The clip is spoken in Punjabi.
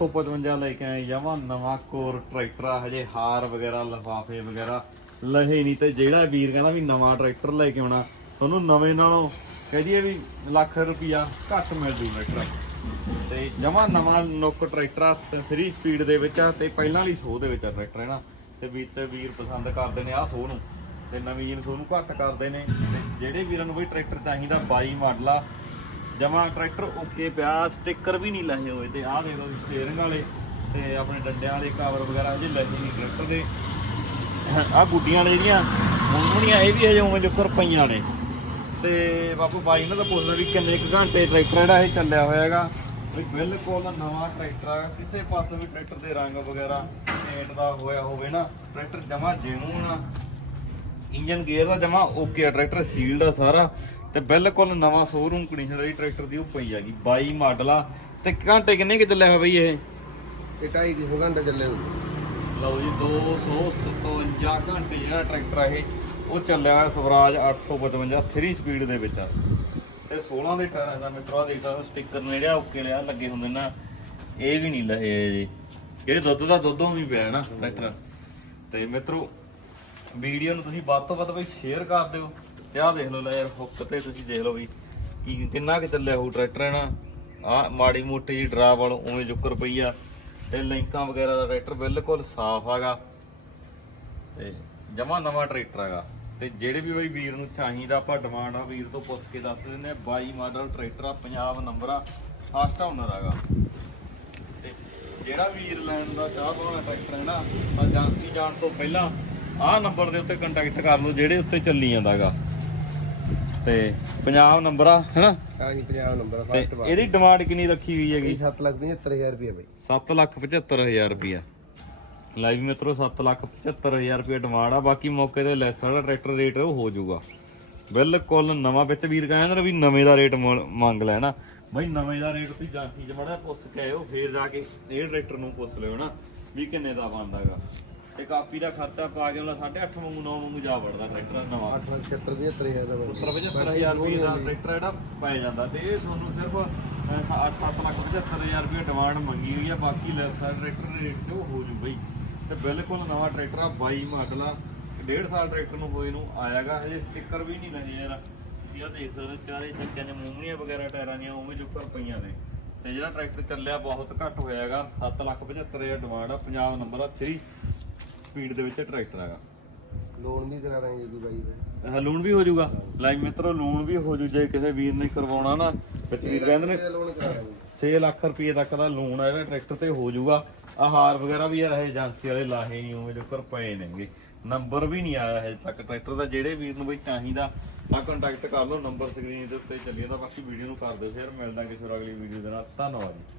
855 ਲੈ ਕੇ ਆਏ ਜਾਵਾਂ ਨਵਾਂ ਕੋਰ, ਟਰੈਕਟਰ ਆ, ਹਜੇ ਹਾਰ ਵਗੈਰਾ, ਲਫਾਫੇ ਵਗੈਰਾ ਲਹੇ ਨਹੀਂ ਤੇ ਜਿਹੜਾ ਵੀਰ ਕਹਿੰਦਾ ਵੀ ਨਵਾਂ ਟਰੈਕਟਰ ਲੈ ਕੇ ਆਉਣਾ, ਤੁਹਾਨੂੰ ਨਵੇਂ ਨਾਲੋਂ ਕਹਿ ਦਈਏ ਵੀ ਲੱਖ ਰੁਪਿਆ ਘੱਟ ਮਿਲ ਜੂ ਟਰੈਕਟਰ ਤੇ ਜਮਾ ਨਵਾਂ ਨੁੱਕ ਟਰੈਕਟਰ ਆ 3 ਸਪੀਡ ਦੇ ਵਿੱਚ ਆ, ਤੇ ਪਹਿਲਾਂ ਵਾਲੀ ਸੋਹ ਦੇ ਵਿੱਚ ਆ ਟਰੈਕਟਰ, ਹੈ ਨਾ? ਤੇ ਵੀਰ ਤੇ ਵੀਰ ਪਸੰਦ ਕਰਦੇ ਨੇ ਆਹ ਸੋਹ ਨੂੰ, ਤੇ ਨਵੀਂ ਜੀਨ ਸੋਹ ਨੂੰ ਘੱਟ ਕਰਦੇ ਨੇ। ਤੇ ਜਿਹੜੇ ਵੀਰਾਂ ਨੂੰ ਵੀ ਟਰੈਕਟਰ ਚਾਹੀਦਾ 22 ਮਾਡਲ ਆ ਜਮਾ ਟਰੈਕਟਰ ਓਕੇ ਪਿਆ, ਸਟicker ਵੀ ਨਹੀਂ ਲਾਏ ਹੋਏ ਤੇ ਆਹ ਦੇਖ ਸਟੀਅਰਿੰਗ ਵਾਲੇ ਤੇ ਆਪਣੇ ਡੰਡਿਆਂ ਵਾਲੇ ਕਵਰ ਵਗੈਰਾ ਹਜੇ ਲੱਗੇ ਨਹੀਂ ਟਰੈਕਟਰ ਦੇ। ਆਹ ਗੁੱਡੀਆਂ ਵਾਲੇ ਜਿਹੜੀਆਂ ਮੁੰਮਣੀਆਂ ਇਹ ਵੀ ਹਜੇ ਉਵੇਂ ਜੁਕਰ ਪਈਆਂ ਨੇ। ਤੇ ਬਾਪੂ ਬਾਈ ਨੇ ਤਾਂ ਪੁੱਛਦਾ ਵੀ ਕਿੰਨੇ ਕੁ ਘੰਟੇ ਟਰੈਕਟਰ ਜਿਹੜਾ ਇਹ ਚੱਲਿਆ ਹੋਇਆ ਵੀ ਬਿਲਕੁਲ ਨਵਾਂ ਟਰੈਕਟਰ ਆ ਕਿਸੇ ਪਾਸੇ ਵੀ ਟਰੈਕਟਰ ਦੇ ਰੰਗ ਵਗੈਰਾ ਪੇਂਟ ਦਾ ਹੋਇਆ ਹੋਵੇ ਨਾ ਟਰੈਕਟਰ ਜਮਾ ਜੈਨੂਨ ਆ। ਇੰਜਨ ਗੇਅਰ ਦਾ ਜਮਾ ਓਕੇ ਆ ਟਰੈਕਟਰ ਸੀਲਡ ਆ ਸਾਰਾ। ਤੇ ਬਿਲਕੁਲ ਨਵਾਂ ਸ਼ੋਰੂਮ ਕੰਡੀਸ਼ਨ ਵਾਲੀ ਟਰੈਕਟਰ ਦੀ ਉਹ ਪਈ ਹੈਗੀ 22 ਮਾਡਲ ਆ। ਤੇ ਘੰਟੇ ਕਿੰਨੇ ਕਿ ਚੱਲਿਆ ਹੋਇਆ ਬਈ ਇਹ? ਇਹ ਢਾਈ ਕੁ ਘੰਟੇ ਚੱਲੇ ਲਓ ਜੀ 257 ਘੰਟੇ ਜਿਹੜਾ ਟਰੈਕਟਰ ਆ ਇਹ ਉਹ ਚੱਲਿਆ ਹੋਇਆ ਸਵਰਾਜ 855 3 ਸਪੀਡ ਦੇ ਵਿੱਚ। ਤੇ 16 ਦੇ ਟਾਇਰਾਂ ਦਾ ਮਿੱਤਰੋ ਦੇਖਦਾ ਸਟicker ਨੇ ਜਿਹੜਾ ਓਕੇ ਲਿਆ ਲੱਗੇ ਹੁੰਦੇ ਨਾ ਇਹ ਵੀ ਨਹੀਂ ਲਹੇ ਜੀ। ਜਿਹੜੇ ਦੁੱਧ ਦਾ ਦੁੱਧੋਂ ਵੀ ਪਿਆ ਨਾ ਟਰੈਕਟਰ ਤੇ ਮਿੱਤਰੋ ਵੀਡੀਓ ਨੂੰ ਤੁਸੀਂ ਵੱਧ ਤੋਂ ਵੱਧ ਬਈ ਸ਼ੇਅਰ ਕਰ ਦਿਓ। ਤੇ ਆਹ ਦੇਖ ਲਓ ਲੈ ਯਾਰ, ਹੁੱਕ ਤੇ ਤੁਸੀਂ ਦੇਖ ਲਓ ਵੀ ਕੀ ਕਿੰਨਾ ਕਿ ਚੱਲਿਆ ਹੋਊ ਟਰੈਕਟਰ ਹੈ ਨਾ ਆ ਮਾੜੀ ਮੋਟੀ ਜੀ ਡਰਾ ਵਾਲ ਉਵੇਂ ਜੁੱਕਰ ਪਈ ਆ ਤੇ ਲਿੰਕਾਂ ਵਗੈਰਾ ਦਾ ਟਰੈਕਟਰ ਬਿਲਕੁਲ ਸਾਫ਼ ਹੈਗਾ ਤੇ ਜਮਾ ਨਵਾਂ ਟਰੈਕਟਰ ਹੈਗਾ। ਤੇ ਜਿਹੜੇ ਵੀ ਬਈ ਵੀਰ ਨੂੰ ਚਾਹੀਦਾ ਆਪਾਂ ਡਿਮਾਂਡ ਆ, ਵੀਰ ਤੋਂ ਪੁੱਛ ਕੇ ਦੱਸ ਦਿੰਦੇ ਆ 22 ਮਾਡਲ ਟਰੈਕਟਰ ਆ, ਪੰਜਾਬ ਨੰਬਰ ਆ ਫਸਟ ਓਨਰ ਹੈਗਾ। ਤੇ ਜਿਹੜਾ ਵੀਰ ਲੈਣ ਦਾ ਚਾਹ ਪਾਉਣਾ ਟਰੈਕਟਰ ਹੈ ਨਾ ਏਜੰਸੀ ਜਾਣ ਤੋਂ ਪਹਿਲਾਂ ਆਹ ਨੰਬਰ ਦੇ ਉੱਤੇ ਕੰਟੈਕਟ ਕਰ ਲਓ, ਜਿਹੜੇ ਉੱਤੇ ਚੱਲੀ ਜਾਂਦਾ ਜਾਂਦਾਗਾ ਤੇ ਪੰਜਾਬ ਨੰਬਰ ਆ ਹੈਨਾ? ਹਾਂ ਜੀ 50 ਨੰਬਰ ਤੇ ਫਸਟ ਵਾਰ ਇਹਦੀ ਡਿਮਾਂਡ ਕਿੰਨੀ ਰੱਖੀ ਹੋਈ ਹੈਗੀ? ਇਹ 7 ਲੱਖ 75000 ਰੁਪਏ ਬਈ। 7 ਲੱਖ 75000 ਰੁਪਿਆ ਲਾਈਵ ਮਿੱਤਰੋ 7 ਲੱਖ 75000 ਰੁਪਿਆ ਡਿਮਾਂਡ ਆ। ਬਾਕੀ ਮੌਕੇ ਤੇ ਲੈਸ ਵਾਲਾ ਟਰੈਕਟਰ ਰੇਟ ਉਹ ਹੋ ਜਾਊਗਾ। ਬਿਲਕੁਲ ਨਵਾਂ ਵਿੱਚ ਵੀਰ ਕਹਿੰਦਾ ਨਾ ਵੀ ਨਵੇਂ ਦਾ ਰੇਟ ਮੰਗ ਲੈਣਾ। ਬਈ ਨਵੇਂ ਦਾ ਰੇਟ ਤੁਸੀਂ ਜਾਂਚੀ ਚ ਮੜਾ ਪੁੱਛ ਕੇ ਆਇਓ ਫੇਰ ਜਾ ਕੇ ਇਹ ਟਰੈਕਟਰ ਨੂੰ ਪੁੱਛ ਲਿਓ ਨਾ ਵੀ ਕਿੰਨੇ ਦਾ ਬਣਦਾਗਾ ਤੇ ਕਾਪੀ ਦਾ ਖਰਚਾ ਪਾ ਕੇ ਉਹਦਾ 8.5 ਵਾਂਗੂ 9 ਵਾਂਗੂ ਜਾ ਵੜਦਾ ਟਰੈਕਟਰ ਨਵਾਂ। 8 ਲੱਖ 75000 ਦਾ ਬਈ 75000 ਰੁਪਏ ਦਾ ਟਰੈਕਟਰ ਜਿਹੜਾ ਪੈ ਜਾਂਦਾ। ਤੇ ਇਹ ਤੁਹਾਨੂੰ ਸਿਰਫ 8-7 ਲੱਖ 75000 ਰੁਪਏ ਡਿਮਾਂਡ ਮੰਗੀ ਹੋਈ ਆ। ਬਾਕੀ ਲੈਸ ਆ ਟਰੈਕਟਰ ਰੇਟ ਤੇ ਹੋ ਜੂ ਬਈ। ਤੇ ਬਿਲਕੁਲ ਨਵਾਂ ਟਰੈਕਟਰ ਆ 22 ਮਾਡਲ ਆ। ਡੇਢ ਸਾਲ ਟਰੈਕਟਰ ਨੂੰ ਹੋਏ ਨੂੰ ਆਇਆਗਾ। ਹਜੇ ਸਟicker ਵੀ ਨਹੀਂ ਲੱਗੇ ਯਾਰ। ਤੁਸੀਂ ਆ ਦੇਖ ਸਕਦੇ ਹੋ ਚਾਰੇ ਚੱਕਿਆਂ ਦੇ ਮੂੰਗਣੀਆਂ ਵਗੈਰਾ ਟਾਇਰਾਂ ਦੀਆਂ ਉਵੇਂ ਜੁੱਕਰ ਪਈਆਂ ਨੇ। ਤੇ ਜਿਹੜਾ ਟਰੈਕਟਰ ਚੱਲਿਆ ਬਹੁਤ ਘੱਟ ਹੋਇਆ ਹੈਗਾ 7 ਲੱਖ 75000 ਡਿਮਾਂਡ ਆ। ਪੰਜਾਬ ਨੰਬਰ ਆ 3 ਸਪੀਡ ਦੇ ਵਿੱਚ ਟਰੈਕਟਰ ਹੈਗਾ। ਲੋਨ ਵੀ ਕਰਾ ਦਾਂਗੇ ਜੀ ਬਾਈ ਹਾਂ ਲੂਣ ਵੀ ਹੋ ਜਾਊਗਾ। ਲਾਈਵ ਮਿੱਤਰੋ ਲੂਣ ਵੀ ਹੋ ਜੂ ਜੇ ਕਿਸੇ ਵੀਰ ਨੇ ਕਰਵਾਉਣਾ ਨਾ ਵਿੱਚ ਵੀਰ ਕਹਿੰਦੇ ਨੇ ਲੋਨ ਕਰਾ ਦਾਂਗੇ 6 ਲੱਖ ਰੁਪਏ ਤੱਕ ਦਾ ਲੂਣ ਆ ਜਿਹੜਾ ਟਰੈਕਟਰ ਤੇ ਹੋ ਜਾਊਗਾ। ਆ ਹਾਰ ਵਗੈਰਾ ਵੀ ਯਾਰ ਇਹ ਏਜੰਸੀ ਵਾਲੇ ਲਾਹੇ ਨਹੀਂ ਉਵੇਂ ਜੋ ਕਰ ਪਏ ਨੇਗੇ। ਨੰਬਰ ਵੀ ਨਹੀਂ ਆਇਆ ਹਜੇ ਤੱਕ ਟਰੈਕਟਰ ਦਾ। ਜਿਹੜੇ ਵੀਰ ਨੂੰ ਬਈ ਚਾਹੀਦਾ ਤਾਂ ਕੰਟੈਕਟ ਕਰ ਲਓ ਨੰਬਰ ਸਕਰੀਨ ਦੇ ਉੱਤੇ ਚੱਲੀ ਜਾਂਦਾ ਬਾਕੀ ਵੀਡੀਓ ਨੂੰ ਕਰ ਦਿਓ। ਫਿਰ ਮਿਲਦਾ ਕਿਸੇ ਹੋਰ ਅਗਲੀ ਵੀਡੀਓ ਦੇ ਨਾਲ। ਧੰਨਵਾਦ ਜੀ।